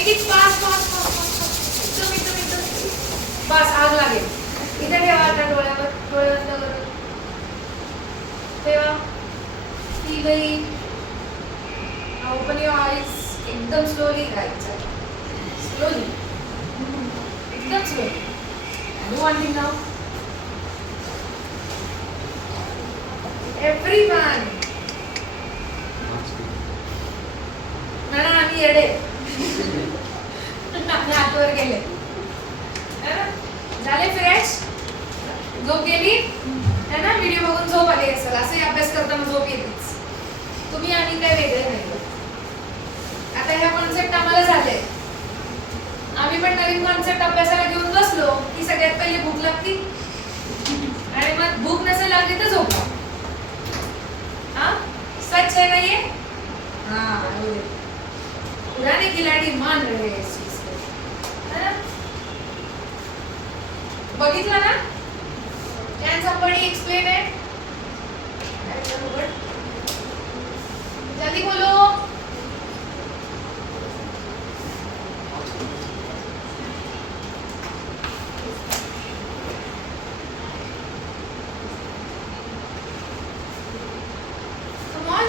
Make it fast fast fast एकदम बस आग लागेल. इथे ठेवा आता डोळ्यावर, डोळे बंद करून ठेवा. ती गई. Open your eyes. एकदम स्लोली राहायचं, स्लोली, एकदम slowly. Do one thing now. Everyone. ना आम्ही येडे. आम्ही हातवर गेले. झाले फ्रेश. झोप गेली है ना. व्हिडिओ बघून झोप आली असेल. असे अभ्यास करताना झोप येतेच. तुम्ही आम्ही काय वेगळे नाही. आता ह्या कॉन्सेप्ट आम्हाला झाले. आम्ही पण नवीन कॉन्सेप्ट अभ्यासाला घेऊन बसलो की सगळ्यात पहिले भूक लागती आणि मग भूक नसेल लागली तर झोपा. हाँ सच है ना ये. हाँ पुराने खिलाड़ी मान रहे हैं इस चीज को, है ना. बघितलं ना. Can somebody explain it? जल्दी बोलो. Come on.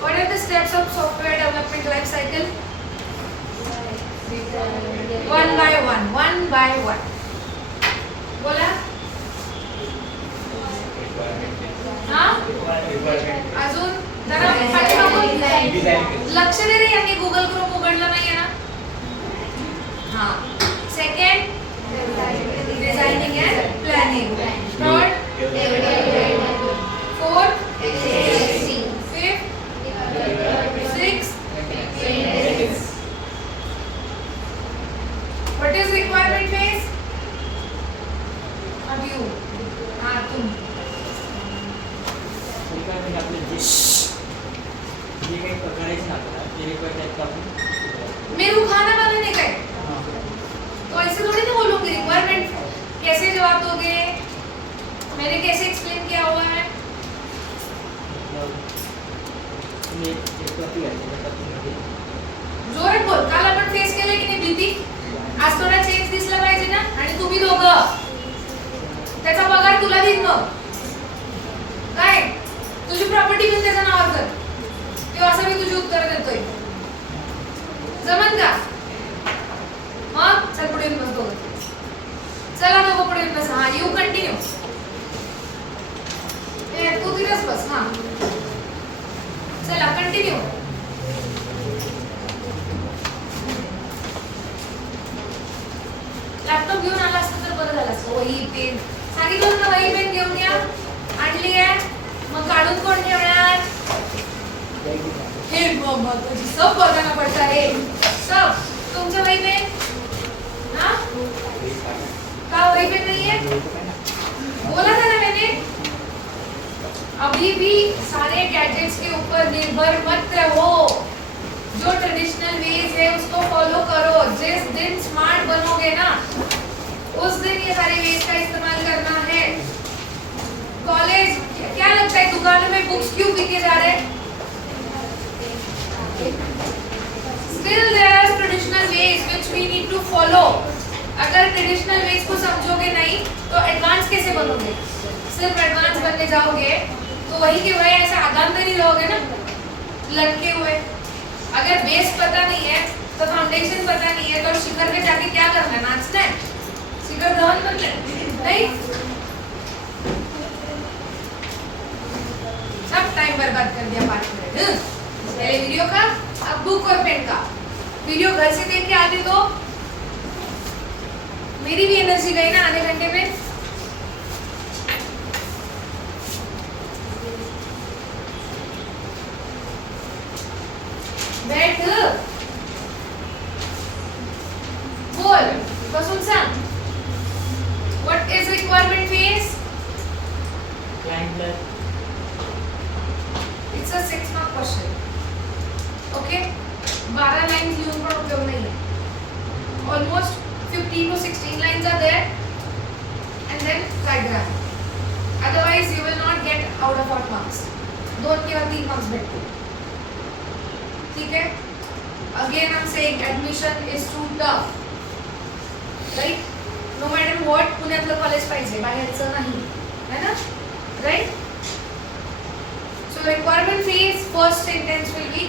What are the steps of software development life cycle? One by one. One by one. बोला. हाँ अजून जरा लक्ष दे रे. यांनी गुगल क्रोम उघडलं नाहीये ना. हाँ second designing and planning. Third fourth fifth sixth. What is requirement phase. अब यू. हाँ तुम. ये काही करायचं ना आपल्याला. ते रिक्वायर्ड आहेत का आपण. मेरू खाना बनाने का है. तो ऐसे थोड़ी ना बोलूंगी. रिक्वायरमेंट कैसे जवाब दोगे. मैंने कैसे एक्सप्लेन किया हुआ है. तुम्ही एक कॉपी घ्यायची. जोरात बोल. काल आपण फेस केलं की नाही भीती. आज थोडा चेंज दिसला पाहिजे ना. आणि तुम्ही दोघं त्याचा पगार तुला देईन. मग काय तुझी प्रॉपर्टी पण त्याच्या नावावर कर. किंवा असं मी तुझी उत्तर देतोय. जमन का. मग चल पुढे बस दोघं. चला दोघं पुढे बस. हा यू कंटिन्यू. तू तिथेच बस. हा चला कंटिन्यू. लॅपटॉप घेऊन आला असतं तर बरं झालं असतं. वही पेन सांगितलं होतं ना. वही पेन घेऊन या. आणली आहे. मग काढून कोण ठेवणार. हे बाबा तुझी सब बघायला पडता है. सब तुमचं वही पेन. हाँ का वही पेन नहीं है. बोला था ना मैंने. अभी भी सारे गैजेट्स के ऊपर निर्भर मत रहो. जो ट्रेडिशनल वेज है उसको फॉलो करो. जिस दिन स्मार्ट बनोगे ना उस दिन ये सारे वेज का इस्तेमाल करना है. कॉलेज क्या लगता है दुकानों में बुक्स क्यों बिके जा रहे हैं. Still there are traditional ways which we need to follow. अगर ट्रेडिशनल वेज को समझोगे नहीं तो एडवांस कैसे बनोगे. सिर्फ एडवांस बनने जाओगे तो वही के वही ऐसा आगाम नहीं रहोगे ना लटके हुए. अगर बेस पता नहीं है तो फाउंडेशन पता नहीं है तो शिखर पे जाके क्या करना है. नाचना है. शिखर धवन बनना नहीं. सब टाइम बर्बाद कर दिया 5 मिनट. पहले वीडियो का अब बुक और पेन का. वीडियो घर से देख के आते तो मेरी भी एनर्जी गई ना आधे घंटे में. बैठ बोल बसून सांग. What is requirement phase. Client it's a 6 mark question. Okay 12 lines लिहून पण उपयोग नाही. Almost 15 to 16 lines are there and then diagram. Otherwise you will not get out of hot marks. 2 किंवा 3 मार्क्स भेटतील. ठीक आहे. Again I'm saying admission is too tough, right? No matter what पुण्यातलं college पाहिजे, बाहेरचं नाही, है ना? Right? So requirement phase, first sentence will be,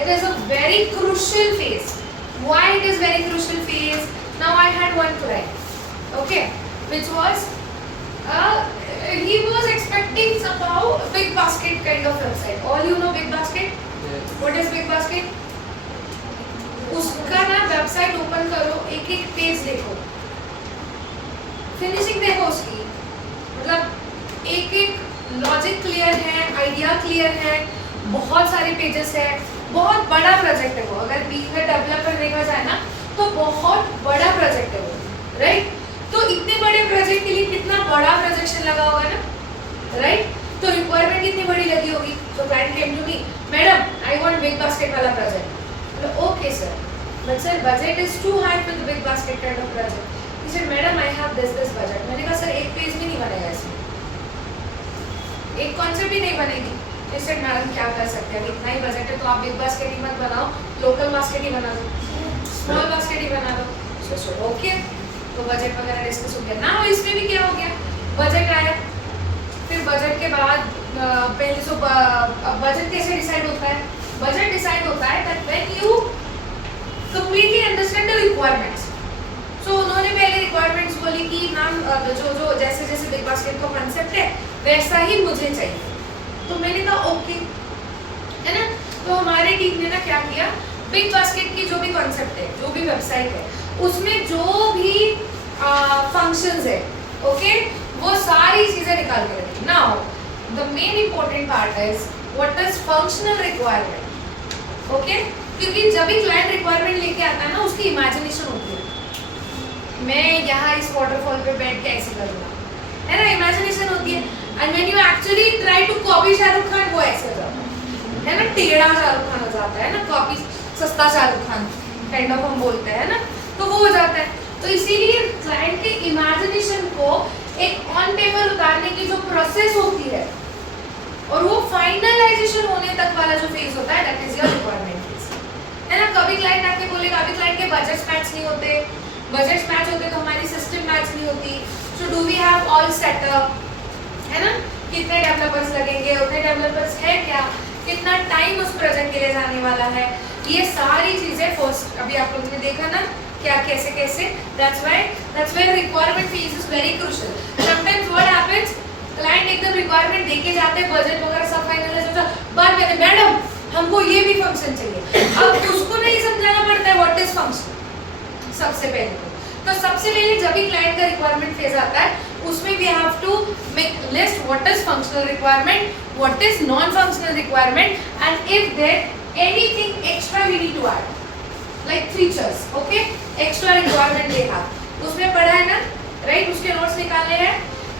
it is a very crucial phase. Why it is very crucial phase? Now I had one client, okay, which was he was expecting somehow big basket kind of website. All you know big basket? Yes. What is big basket? उसका ना website open करो, एक एक page देखो, finishing देखो उसकी, मतलब एक एक लॉजिक क्लियर है, आइडिया क्लियर है, बहुत सारे पेजेस है, बहुत बड़ा प्रोजेक्ट है वो। अगर बीइंग अ डेवलपर देखा जाए ना तो बहुत बड़ा प्रोजेक्ट है वो, राइट? तो इतने बड़े प्रोजेक्ट के लिए कितना बड़ा प्रोजेक्शन लगा होगा ना, राइट? तो रिक्वायरमेंट कितनी बड़ी लगी होगी। तो client came to me, madam I want Big Basket वाला project. Okay sir, but sir budget is too high for the Big Basket kind of project. He said madam I have this budget. मैंने कहा sir एक page भी नहीं बनेगा इसमें, एक concept भी नहीं बनेगी। ही सेड मैडम क्या कर सकते हैं, इतना ही बजट है तो आप बिग बास्केट ही मत बनाओ, लोकल बास्केट ही बना दो, स्मॉल बास्केट ही बना दो। सो ओके, तो बजट वगैरह डिस्कस हो गया ना। इसमें भी क्या हो गया, बजट आया, फिर बजट के बाद पहले तो बजट कैसे डिसाइड होता है? बजट डिसाइड होता है that when you completely understand the requirements. So उन्होंने पहले रिक्वायरमेंट्स बोली कि मैम जो जैसे जैसे बिग बास्केट का कांसेप्ट है वैसा ही मुझे चाहिए। तो मैंने कहा ओके, है ना। तो हमारे टीम ने ना क्या किया, बिग बास्केट की जो भी कांसेप्ट है, जो भी वेबसाइट है, उसमें जो भी फंक्शंस है, ओके, वो सारी चीजें निकाल के रखी। Now the main important part is what is functional requirement, okay. क्योंकि जब भी क्लाइंट रिक्वायरमेंट लेके आता है ना, उसकी इमेजिनेशन होती है, मैं यहाँ इस वाटरफॉल पे बैठ के ऐसे करूँगा, है ना, इमेजिनेशन होती है। And when you actually try to copy Shahrukh Khan, वो ऐसे हो जाता है ना, टेढ़ा शाहरुख खान हो जाता है ना, कॉपी सस्ता शाहरुख खान काइंड ऑफ हम बोलते हैं ना, तो वो हो जाता है। तो इसीलिए क्लाइंट के इमेजिनेशन को एक ऑन पेपर उतारने की जो प्रोसेस होती है और वो फाइनलाइजेशन होने तक वाला जो फेज होता है, that is your requirement phase, है ना। कभी क्लाइंट आके बोलेगा, अभी क्लाइंट के बजट्स मैच नहीं होते, बजट्स मैच होते तो हमारी सिस्टम मैच नहीं होती। So do we have all setup, है ना, कितने डेवलपर्स लगेंगे, उतने डेवलपर्स है क्या, कितना टाइम उस प्रोजेक्ट के लिए जाने वाला है, ये सारी चीजें फर्स्ट अभी आप लोगों ने देखा ना, क्या कैसे कैसे। That's why requirement phase is very crucial. Sometimes what happens, client एकदम रिक्वायरमेंट देके जाते हैं, बजट वगैरह सब फाइनलाइज होता है, बाद में मैडम हमको ये भी फंक्शन चाहिए। अब उसको नहीं समझाना पड़ता है व्हाट इज फंक्शन सबसे पहले। तो सबसे पहले जब भी क्लाइंट का रिक्वायरमेंट फेज आता है, उसमें we have to make list what is functional requirement, what is non functional requirement, and if there anything extra we need to add like features, okay, extra requirement दे आप उसमें पढ़ा है ना, राइट, उसके नोट्स निकाले हैं।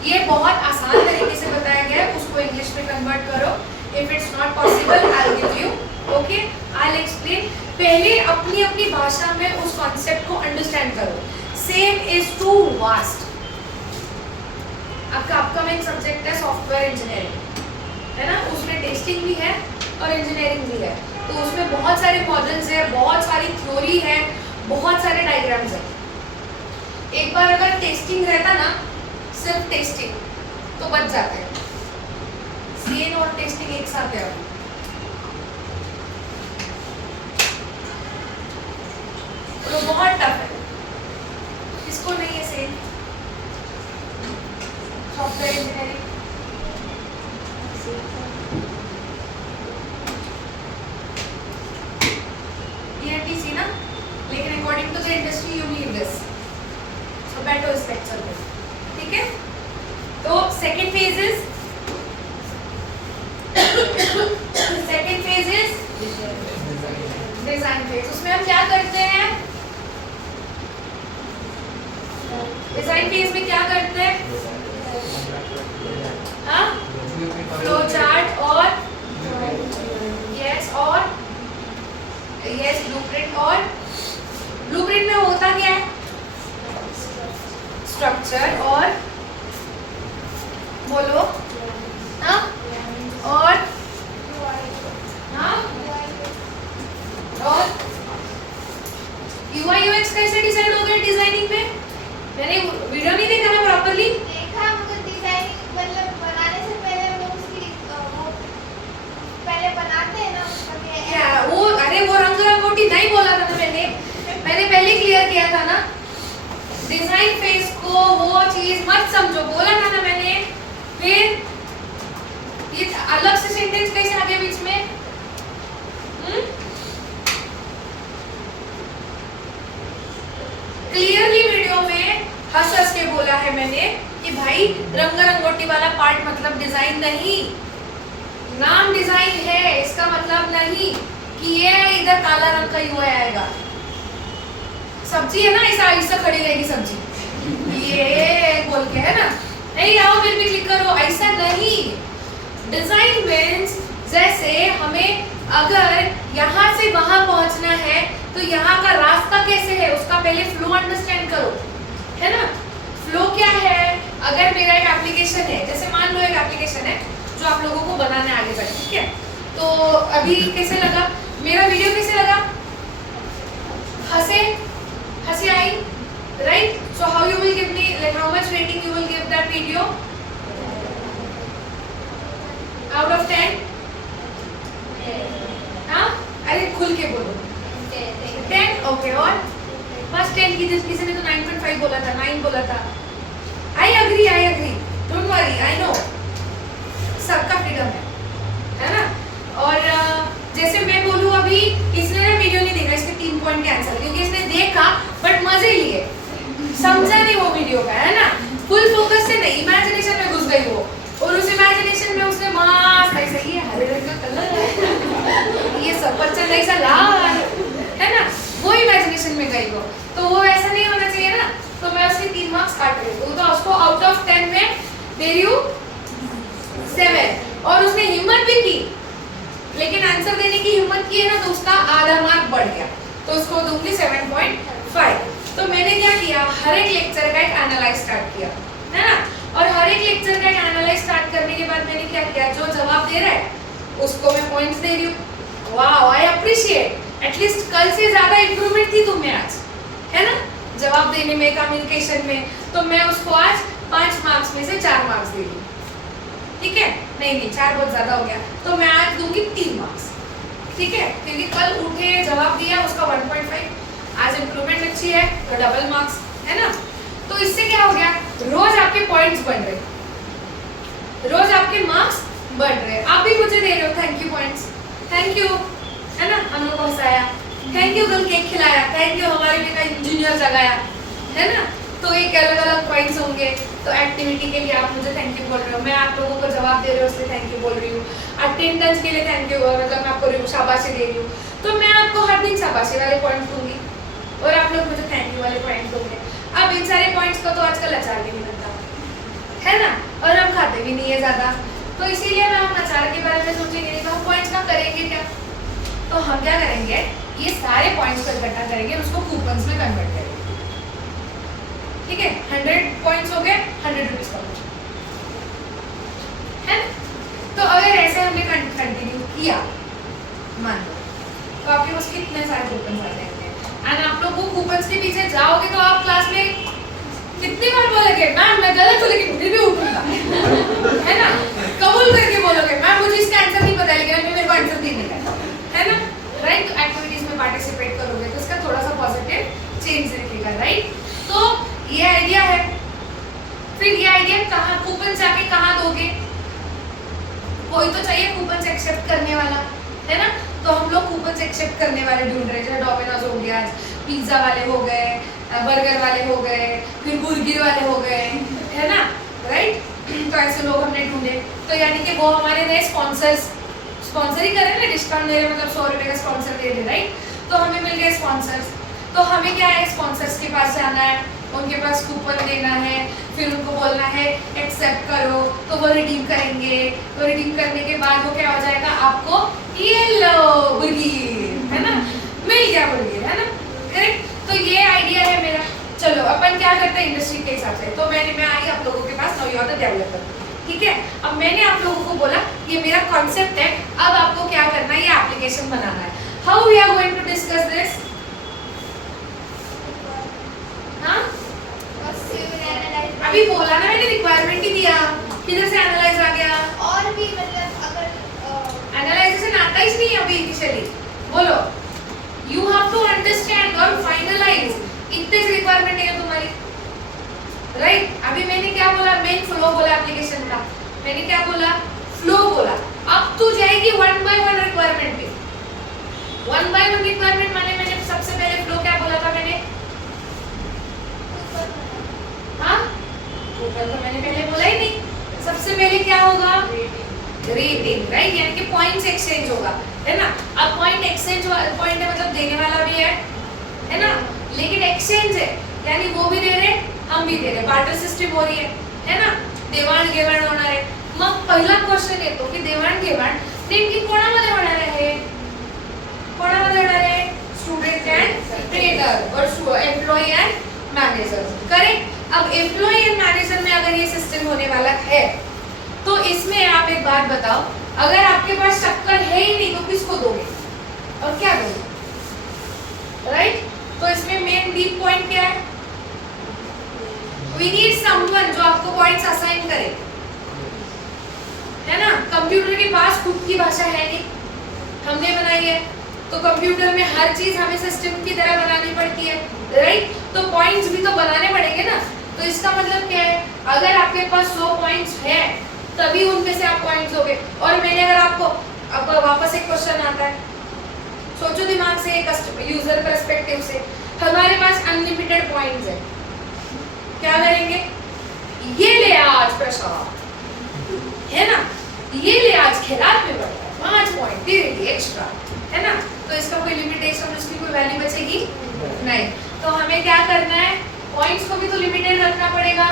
ये बहुत आसान तरीके से बताया गया है, उसको इंग्लिश में कन्वर्ट करो। If it's not possible I will give you, okay, I will explain. पहले अपनी अपनी भाषा में उस कॉन्सेप्ट को अंडरस्टैंड करो। Same is too vast. आपका अपकमिंग सब्जेक्ट है सॉफ्टवेयर इंजीनियरिंग, है ना, उसमें टेस्टिंग भी है और इंजीनियरिंग भी है। तो उसमें बहुत सारे मॉडल्स है, बहुत सारी थ्योरी है, बहुत सारे डायग्राम्स है। एक बार अगर टेस्टिंग रहता ना, सिर्फ टेस्टिंग, तो बच जाते हैं। सेन और टेस्टिंग एक साथ है, तो बहुत टफ है। किसको नहीं है सेन सॉफ्टवेयर इंजीनियरिंग? ENTC ना, लेकिन according to the industry you need this, so better इस लेक्चर में, ठीक है। तो second phase is design phase. उसमें हम क्या करते हैं, डिजाइन फेज में क्या करते हैं, हाँ, फ्लो चार्ट और यस ब्लूप्रिंट। और ब्लूप्रिंट में होता क्या है, स्ट्रक्चर और बोलो, हाँ, और हाँ, और यूआई यूएक्स कैसे डिसाइड हो गया डिजाइनिंग में? मैंने वीडियो नहीं देखा ना प्रॉपर्ली। देखा मुझे डिजाइनिंग मतलब बनाने से पहले हम लोग उसकी वो पहले बनाते हैं ना उसका क्या वो, अरे वो रंग रंगोटी नहीं बोला था ना मैंने पहले क्लियर किया था ना। डिजाइन फेज को वो चीज मत समझो, बोला था ना मैंने। फिर ये अलग से सेंटेंस कैसे आ गया बीच में? क्लियरली वीडियो में हंस हंस के बोला है मैंने कि भाई रंग रंगोटी वाला पार्ट मतलब डिजाइन नहीं, नाम डिजाइन है, इसका मतलब नहीं कि ये इधर काला रंग का यूआई आएगा। सब्जी है ना, ऐसा खड़ी रहेगी सब्जी ये बोल के, है ना? नहीं आओ फिर भी क्लिक करो, ऐसा नहीं। डिजाइन मीन्स जैसे हमें अगर यहाँ से वहां पहुंचना है तो यहाँ का रास्ता कैसे है उसका पहले फ्लो अंडरस्टैंड करो, है ना? फ्लो क्या है? अगर मेरा एक एप्लीकेशन है, जैसे मान लो एक एप्लीकेशन है जो आप लोगों को बनाने आगे बढ़े, ठीक है? तो अभी कैसे लगा मेरा वीडियो, कैसे लगा? हंसी आई, right? So how you will give me, like how much rating you will give that video out of 10? हाँ, अरे खुल के बोलो। 10, ओके। और बस 10 की, किसी ने तो 9.5 बोला था, 9 बोला था। I agree, don't worry, I know, सबका फ्रीडम है ना? और जैसे मैं बोलूँ अभी, इसने ना वीडियो नहीं देखा, इसके 3 पॉइंट के आंसर, क्योंकि इसने देखा बट मजे लिए, समझा नहीं वो वीडियो का, है ना? फुल फोकस से नहीं, इमेजिनेशन में घुस गई वो, और उस इमेजिनेशन में उसने मस्त ऐसे, ये हरे रंग का कलर है, ये सफरचंद ऐसा लाल, है ना? वो इमेजिनेशन में गई वो, तो वो ऐसा नहीं होना चाहिए ना। तो मैं उसके 3 मार्क्स काट रही हूँ, तो उसको आउट ऑफ 10 में दे रही हूँ 7। और उसने हिम्मत भी की, लेकिन आंसर देने की हिम्मत की है ना, तो उसका आधा मार्क बढ़ गया, तो उसको दूंगी 7.5। तो मैंने क्या किया, हर एक लेक्चर का एक एनालाइज स्टार्ट किया, है ना? और हर एक लेक्चर का एक एनालाइज स्टार्ट करने के बाद मैंने क्या किया, जो जवाब दे रहा है उसको मैं पॉइंट्स दे रही हूँ। वाओ, आई अप्रिशिएट, एटलीस्ट कल से ज्यादा इंप्रूवमेंट थी तुम्हें आज, है ना? जवाब देने में, कम्युनिकेशन में, तो मैं उसको आज 5 मार्क्स में से 4 मार्क्स दे दूँ, ठीक है? नहीं 4 बहुत ज्यादा हो गया, तो मैं आज दूंगी 3 मार्क्स, ठीक है? क्योंकि कल उठे जवाब दिया उसका 1.5, आज इंप्रूवमेंट अच्छी है तो डबल मार्क्स, है ना? तो इससे क्या हो गया, रोज आपके पॉइंट्स बढ़ रहे, रोज आपके मार्क्स बढ़ रहे। आप भी मुझे दे रहे हो thank you points, thank you, है ना? हम लोग को हंसाया, थैंक यू, कल केक खिलाया, थैंक यू, हमारे लिए का इंजीनियर जगाया, है ना? तो एक अलग अलग पॉइंट्स होंगे, तो एक्टिविटी के लिए आप मुझे थैंक यू बोल रहे हो, मैं आप लोगों को जवाब दे रही हूँ इसलिए थैंक यू बोल रही हूँ, अटेंडेंस के लिए थैंक यू, मतलब मैं आपको शाबाशी दे रही हूँ, तो मैं आपको हर दिन शाबाशी वाले पॉइंट्स दूंगी और आप लोग मुझे थैंक यू वाले पॉइंट्स दोगे। अब इन सारे पॉइंट्स को तो आजकल अचार भी नहीं बनता, है ना? और हम खाते भी नहीं है ज़्यादा, तो इसीलिए मैं हम अचार के बारे में सोचेंगे नहीं, तो हम पॉइंट्स का करेंगे क्या? तो हम क्या करेंगे, ये सारे पॉइंट्स को इकट्ठा करेंगे, उसको कूपन्स में कन्वर्ट करेंगे, ठीक है? 100 पॉइंट्स हो गए, 100 रुपीज का, है ना? तो अगर ऐसे हमने कंटिन्यू किया, मान लो, तो आपके पास कितने सारे कूपन्स आ जाएंगे, एंड आप लोग वो कूपन्स के पीछे जाओगे तो आप क्लास में कितनी बार बोलोगे मैम मैं गलत हूँ लेकिन फिर भी उठूंगा, है ना? कबूल करके बोलोगे मैम मुझे इसका आंसर नहीं पता लेकिन मेरे को आंसर देने का, है ना? राइट? तो एक्टिविटीज में पार्टिसिपेट करोगे तो इसका थोड़ा सा पॉजिटिव चेंज दिखेगा, राइट? तो ये आइडिया है। फिर ये आइडिया कहाँ, कूपन जाके कहाँ दोगे? कोई तो चाहिए कूपन एक्सेप्ट करने वाला, है ना? तो हम लोग कूपन एक्सेप्ट करने वाले ढूंढ रहे हैं, जैसे डोमिनोज हो गया, पिज्जा वाले हो गए, बर्गर वाले हो गए, फिर बुर्गर वाले हो गए, है ना? राइट? तो ऐसे लोग हमने ढूंढे, तो यानी कि वो हमारे नए स्पॉन्सर ही कर रहे हैं ना, डिस्काउंट दे रहे हैं, मतलब 100 रुपये का स्पॉन्सर दे रहे, राइट? तो हमें मिल गए स्पॉन्सर्स, तो हमें क्या है, स्पॉन्सर्स के पास जाना है, उनके पास कूपन देना है, फिर उनको बोलना है एक्सेप्ट करो, तो वो रिडीम करेंगे, तो रिडीम करने के बाद वो क्या हो जाएगा, आपको ये लो बुर्गर, है ना? मिल गया बुर्गर, है ना? करेक्ट? तो ये आइडिया है मेरा। चलो अपन क्या करते हैं इंडस्ट्री के हिसाब से, तो मैं आई आप लोगों के पास, now you are the developer, ठीक है? अब मैंने आप लोगों को बोला ये मेरा कॉन्सेप्ट है, अब आपको क्या करना है, ये एप्लीकेशन बनाना है। How we are going to discuss this? अभी बोला ना मैंने, रिक्वायरमेंट ही दिया, किधर से एनालाइज आ गया? और भी मतलब अगर एनालाइजेशन आता ही नहीं अभी इनिशियली। बोलो, यू हैव टू अंडरस्टैंड और फाइनलाइज, इतने से रिक्वायरमेंट है तुम्हारी, राइट? अभी मैंने क्या बोला? मेन फ्लो बोला एप्लीकेशन का, मैंने क्या बोला? फ्लो बोला। अब तू जाएगी वन बाय वन रिक्वायरमेंट पे। वन बाय वन रिक्वायरमेंट माने मैंने सबसे पहले फ्लो क्या बोला था मैंने? हाँ, ऊपर तो मैंने पहले बोला ही नहीं। सबसे पहले क्या होगा? Rating, right? यानी कि पॉइंट्स एक्सचेंज होगा, है ना? अब पॉइंट एक्सचेंज, पॉइंट है मतलब देने वाला भी है ना? लेकिन एक्सचेंज है यानी वो भी दे रहे, हम भी दे रहे, बार्टर सिस्टम हो रही है ना? देवाण घेवाण होणार आहे। मग पहिला क्वेश्चन येतो की देवाण घेवाण नेमकी कोणामध्ये होणार आहे? कोणामध्ये होणार आहे? स्टूडेंट एंड ट्रेनर और एम्प्लॉय एंड मैनेजर, करेक्ट? अब एम्प्लॉय एंड मैनेजर में अगर ये सिस्टम होने वाला है तो इसमें आप एक बात बताओ, अगर आपके पास टक्कर है ही नहीं तो किसको दोगे और क्या दोगे, राइट? तो इसमें मेन डीप पॉइंट क्या है? वी नीड समवन जो आपको पॉइंट्स असाइन करे, है ना? कंप्यूटर के पास खुद की भाषा है नहीं, हमने बनाई है, तो कंप्यूटर में हर चीज हमें सिस्टम की तरह बनानी पड़ती है, राइट? तो पॉइंट्स भी तो बनाने पड़ेंगे ना। तो इसका मतलब क्या है? अगर आपके पास 100 पॉइंट्स हैं तभी उनमें से आप पॉइंट्स दोगे। और मैंने अगर आपको, अब वापस एक क्वेश्चन आता है, सोचो दिमाग से, यूजर पर्सपेक्टिव से, हमारे पास अनलिमिटेड पॉइंट्स है, क्या करेंगे? ये ले आज प्रसाद, है ना? ये ले आज खिलाफ में बढ़ता है 5 पॉइंट दे देंगे एक्स्ट्रा, है ना? तो इसका कोई लिमिटेशन, उसकी कोई वैल्यू बचेगी नहीं। तो हमें क्या करना है? पॉइंट्स को भी तो लिमिटेड रखना पड़ेगा,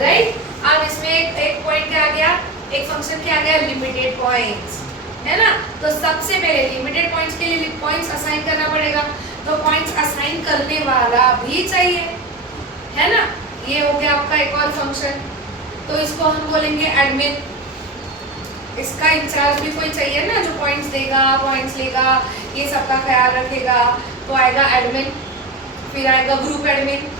राइट? अब इसमें एक पॉइंट क्या आ गया? एक फंक्शन क्या आ गया? लिमिटेड पॉइंट्स, है ना? तो सबसे पहले लिमिटेड पॉइंट्स के लिए पॉइंट्स असाइन करना पड़ेगा, तो पॉइंट्स असाइन करने वाला भी चाहिए, है ना? ये हो गया आपका एक और फंक्शन, तो इसको हम बोलेंगे एडमिन। इसका इंचार्ज भी कोई चाहिए ना, जो पॉइंट्स देगा, पॉइंट्स लेगा, ये सबका ख्याल रखेगा, तो आएगा एडमिन। फिर आएगा ग्रुप एडमिन,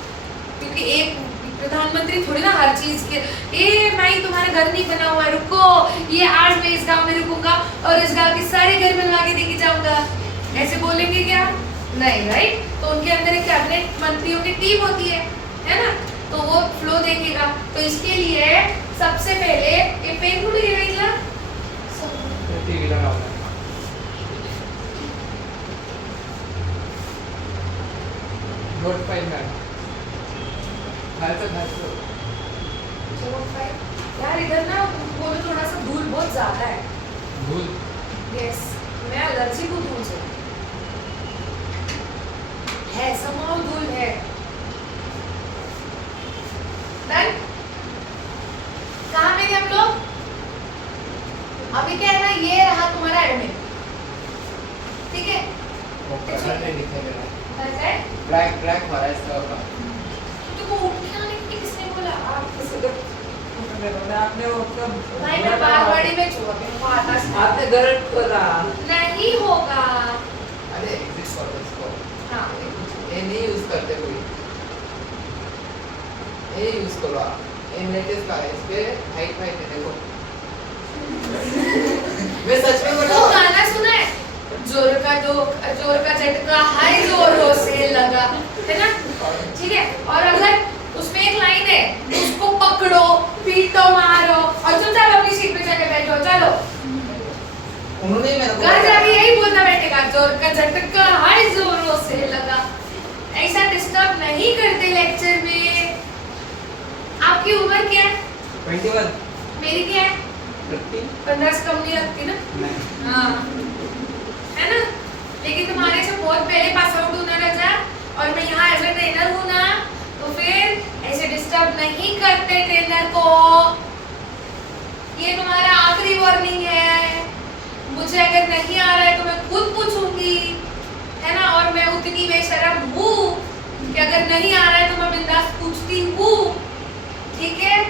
क्योंकि एक प्रधानमंत्री थोड़ी ना हर चीज के, ए मैं तुम्हारा घर नहीं बना हुआ है, रुको, ये आज मैं इस गांव में रुकूंगा और इस गांव के सारे घर बनवा के देके जाऊंगा, ऐसे बोलेंगे क्या? नहीं, राइट? तो उनके अंदर एक कैबिनेट मंत्रियों की टीम होती है ना? तो वो फ्लो देखेगा। तो इसके लिए सबसे पहले ये पेन कुठे गेला? टीव्हीला लावला। नोट फाइल में यार इधर ना बोलो, थोड़ा सा धूल बहुत ज्यादा है। धूल? यस, मैं एलर्जी को धूल से है, समाव धूल है। डन? कहाँ में थे हम लोग? अभी क्या है ना, ये रहा तुम्हारा एडमिन, ठीक है? ब्लैक हो रहा है इसका होगा। तुमको उठ के आने के लिए किसने बोला? आपने वो कब? भाई मैं बारवाड़ी में छू, अभी वो आता है। आपने गलत बोला। नहीं होगा। अरे एग्जिस्ट करो इसको। हाँ, ये नहीं यूज करते कोई, ये यूज करो आप। ये लेटेस्ट का है, इस पे हाइट है, देखो। मैं सच में बता वो गाना सुना है? जोर का झटका हाय जोरों से लगा, है ना? ठीक है। और अगर उसमें एक लाइन है, उसको पकड़ो, पीटो, मारो और चुपचाप अपनी सीट पे जाके बैठो, चलो। उन्होंने मेरे को घर जाके यही बोलना बैठेगा, जोर का झटका हाय जोरों से लगा। ऐसा डिस्टर्ब नहीं करते लेक्चर में। आपकी उम्र क्या है? 21। मेरी क्या है? 15 से कम नहीं लगती ना? नहीं। हाँ, है ना? लेकिन तुम्हारे से बहुत पहले पास आउट होना रजा, और मैं यहाँ एज ए ट्रेनर हूँ ना, तो फिर ऐसे डिस्टर्ब नहीं करते ट्रेनर को। ये तुम्हारा आखिरी वार्निंग है। मुझे अगर नहीं आ रहा है तो मैं खुद पूछूंगी, है ना? और मैं उतनी बेशरम हूँ कि अगर नहीं आ रहा है तो मैं बिंदास पूछती हूँ, ठीक है?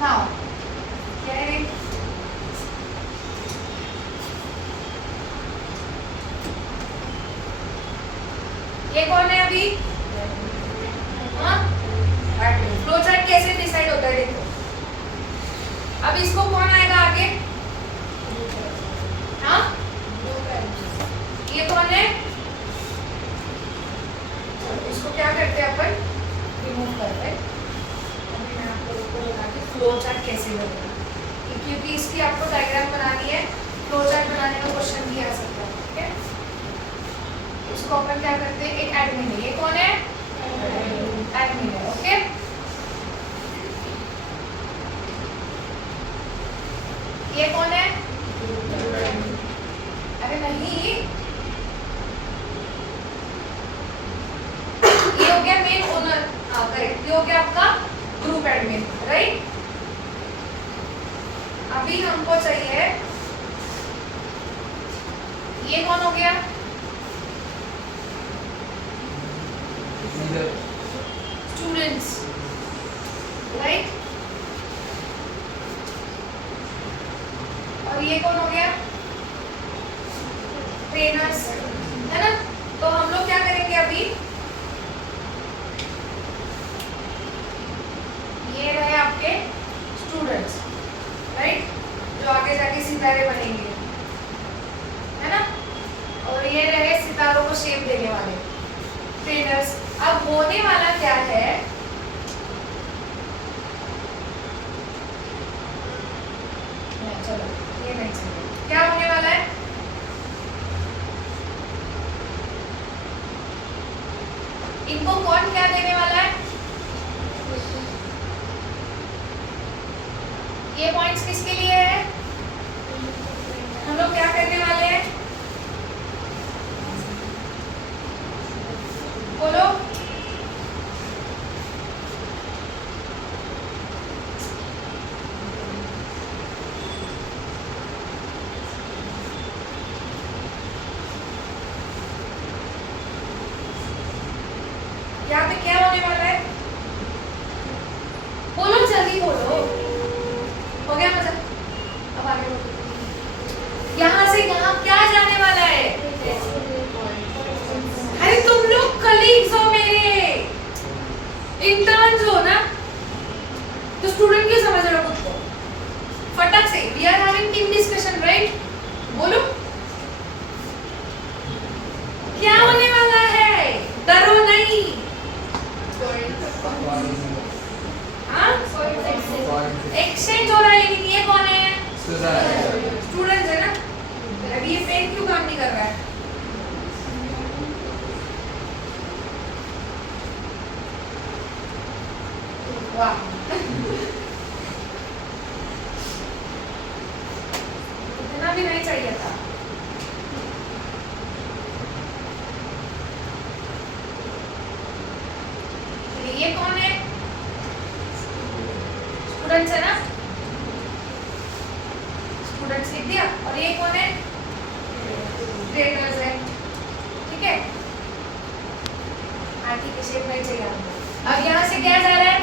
Now, okay. अभी? हाँ, फ्लो चार्ट कैसे डिसाइड होता है देखो। अब इसको कौन आएगा आगे? हाँ, ये कौन है? इसको क्या करते हैं अपन? रिमूव करते हैं। अभी मैं आपको बता कि फ्लो चार्ट कैसे बनेगा, क्योंकि इसकी आपको डायग्राम बनानी है। फ्लो चार्ट बनाने का क्वेश्चन भी आ सकता है, ठीक है? इसको अपन क्या करते हैं, एक एडमिन है। ये कौन है? एडमिन है, ओके? ये कौन है? अरे नहीं, ये हो गया मेन ओनर। हाँ करेक्ट, ये हो गया आपका ग्रुप एडमिन, राइट? अभी हमको चाहिए, ये कौन हो गया? Students, right? और ये कौन हो गया? ट्रेनर्स, है ना? तो हम लोग क्या करेंगे अभी, ये रहे आपके स्टूडेंट्स, राइट? जो आगे जाके सितारे बनेंगे, है ना? और ये रहे सितारों को शेप देने वाले ट्रेनर्स। अब होने वाला क्या है, चलो ये नहीं चाहिए। क्या होने वाला है? इनको कौन क्या देने वाला है? ये पॉइंट्स किसके लिए है? हम लोग क्या करने वाले हैं? बोलो। यहाँ पे क्या होने वाला है? बोलो जल्दी बोलो। हो गया मजा? अब आगे बोलो। यहाँ से यहाँ क्या जाने वाला है? अरे तुम लोग कलीग्स हो मेरे, इंटर्न्स हो ना, तो स्टूडेंट क्यों समझ रहे हो खुद को? फटाक से, we are having team discussion, right? बोलो क्या होने वाला है? डरो नहीं। हाँ? एक्सचेंज हो रहा है, लेकिन ये कौन है? स्टूडेंट्स है ना? अभी ये पेन क्यों काम नहीं कर रहा है? वाह, इतना भी नहीं चाहिए था। ये कौन है? स्टूडेंट्स है ना? स्टूडेंट्स लिख दिया। और ये कौन है? ट्रेनर्स है, ठीक है? हाँ ठीक है, शेप नहीं चाहिए हमको। अब यहाँ से क्या जा रहा है?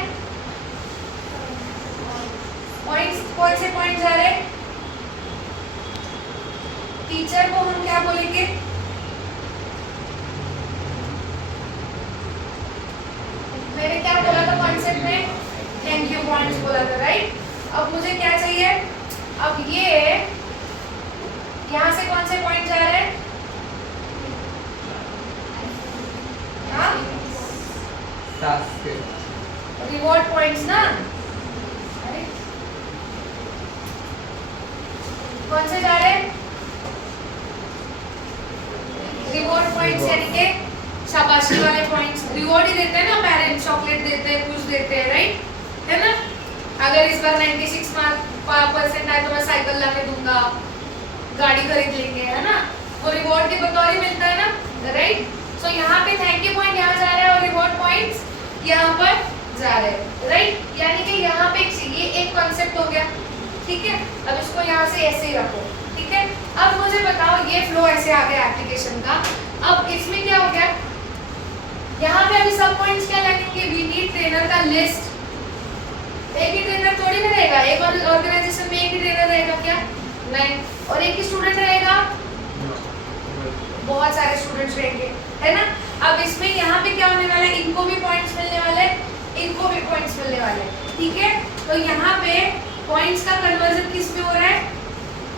पॉइंट्स, कौन से पॉइंट जा रहे हैं? टीचर को हम क्या बोलेंगे? मैंने क्या बोला था कॉन्सेप्ट में? थैंक यू पॉइंट्स बोला था, राइट? अब मुझे क्या चाहिए? अब ये यहाँ से कौन से पॉइंट जा रहे हैं? हाँ? रिवॉर्ड पॉइंट्स ना? अरे कौन से जा रहे हैं? रिवॉर्ड पॉइंट्स, यानी कि शाबाशी वाले पॉइंट्स। रिवॉर्ड ही देते हैं ना, पेरेंट्स चॉकलेट देते हैं, कुछ देते हैं, राइट? है ना? अगर इस बार 96% आए तो मैं साइकिल ला के दूंगा, गाड़ी खरीद लेंगे, है ना? वो रिवॉर्ड के बतौर ही मिलता है ना, राइट? सो यहाँ पे थैंक यू पॉइंट यहाँ जा रहा है और रिवॉर्ड पॉइंट्स यहाँ पर जा रहे हैं, राइट? यानी कि यहाँ पे ये एक कॉन्सेप्ट हो गया, ठीक है? अब इसको यहाँ से ऐसे ही रखो, ठीक है? अब मुझे बताओ, ये फ्लो ऐसे आ गया एप्लीकेशन का। अब इसमें क्या हो गया? यहाँ पे अभी सब पॉइंट्स क्या लगेंगे? वी नीड ट्रेनर का लिस्ट। एक ही ट्रेनर थोड़ी ना रहेगा, एक और ऑर्गेनाइजेशन में एक ही ट्रेनर रहेगा क्या? नहीं। और एक ही स्टूडेंट रहेगा? बहुत सारे स्टूडेंट्स रहेंगे, है ना? अब इसमें यहाँ पे क्या होने वाला है, इनको भी पॉइंट्स मिलने वाले, इनको भी पॉइंट्स मिलने वाले, ठीक है। तो यहाँ पे पॉइंट्स का कन्वर्जन किस में हो रहा है,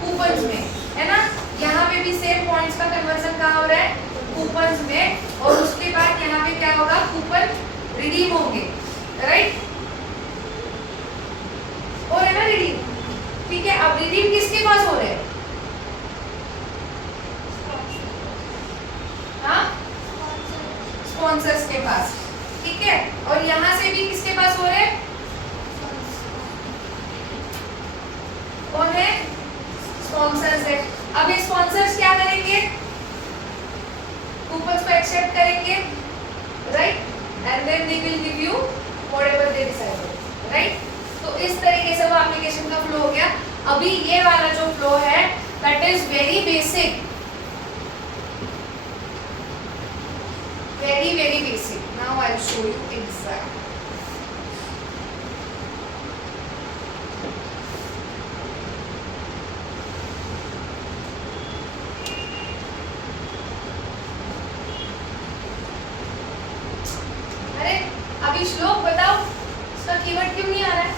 कूपन्स में, है ना। यहाँ पे भी सेम पॉइंट्स का कन्वर्जन कहाँ हो रहा है, कूपन्स में। और उसके बाद यहाँ पे क्या होगा, कूपन रिडीम होंगे, राइट, हो रहे ना रिडीम, ठीक है। अब रिडीम किसके पास हो रहे हैं, हाँ, स्पॉन्सर्स के पास, ठीक है। और यहाँ से भी किसके पास हो रहे हैं, कौन है, स्पॉन्सर्स है। अब ये स्पॉन्सर्स क्या करेंगे, कूपन्स को एक्सेप्ट करेंगे, right, and then they will give you whatever they decide, right. तो इस तरीके से वो एप्लीकेशन का फ्लो हो गया। अभी ये वाला जो फ्लो है that is very basic, very basic. Now I'll show you exact. अरे अभी श्लोक बताओ, इसका कीवर्ड क्यों नहीं आ रहा है,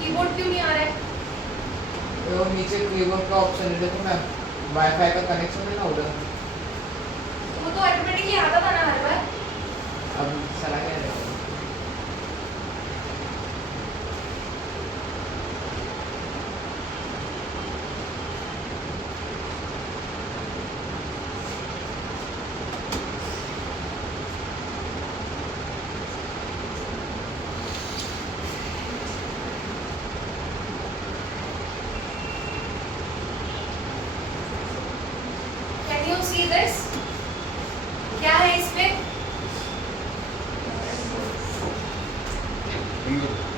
कीबोर्ड क्यों नहीं आ रहा है। वो नीचे कीबोर्ड का ऑप्शन है, देखो ना वाईफाई का कनेक्शन है ना उधर, वो तो ऑटोमेटिकली आता था ना हर बार। अब चला गया है। Can you see this? क्या है इसमें, Bingo.